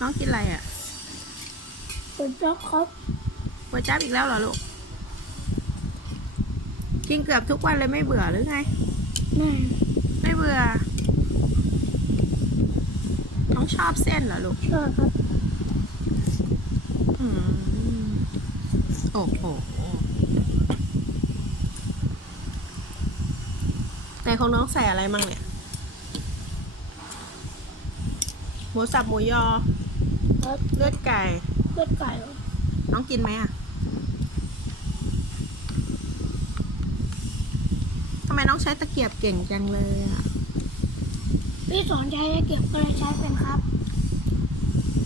น้องกินอะไรอะเป็นจ๊อกครับก๋วยจั๊บอีกแล้วเหรอลูก กินเกือบทุกวันเลยไม่เบื่อหรือไงแม่ไม่เบื่อ น้องชอบเส้นเหรอลูก ชอบครับอืมโอ้โห แต่ของน้องใส่อะไรมั่งเนี่ย หมูสับหมูยอ ครับเลือดไก่ เลือดไก่ครับน้องกินไหมอะทำไมน้องใช้ตะเกียบเก่งจังเลยอะพี่สอนใช้ตะเกียบก็เลยใช้เป็นครับ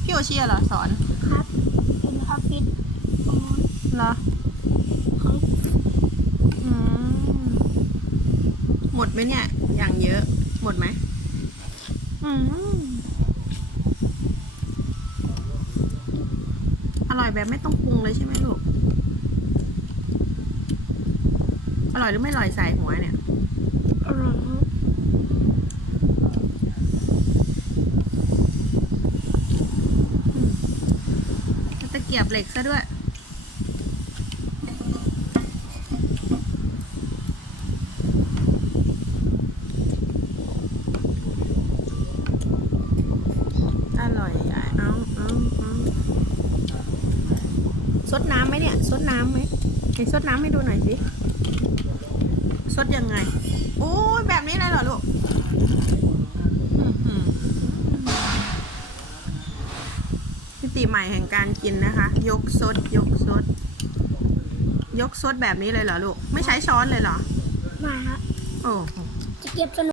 พี่โอเชียเหรอสอนครับเป็นครับฟิตตรงนู้นเหรอครับอืมหมดไหมเนี่ย อย่างเยอะ หมดไหม อืม ร่อยแบบไม่ต้องปรุงเลยใช่ไหมลูก อร่อยหรือไม่อร่อยใส่หัวเนี่ย อร่อยครับตะเกียบเหล็กซะด้วยอร่อยอะ เอาเอาเอาซดน้ำไหมเนี่ยซดน้ำไหมไหนซดน้ำให้ดูหน่อยสิซดยังไง โอ้ยแบบนี้เลยเหรอลูกอื้อหือมิติใหม่แห่งการกินนะคะ ยกซด ยกซด ยกซดแบบนี้เลยเหรอลูก ไม่ใช้ช้อนเลยเหรอ มาฮะโอ้โหจะเก็บสนุก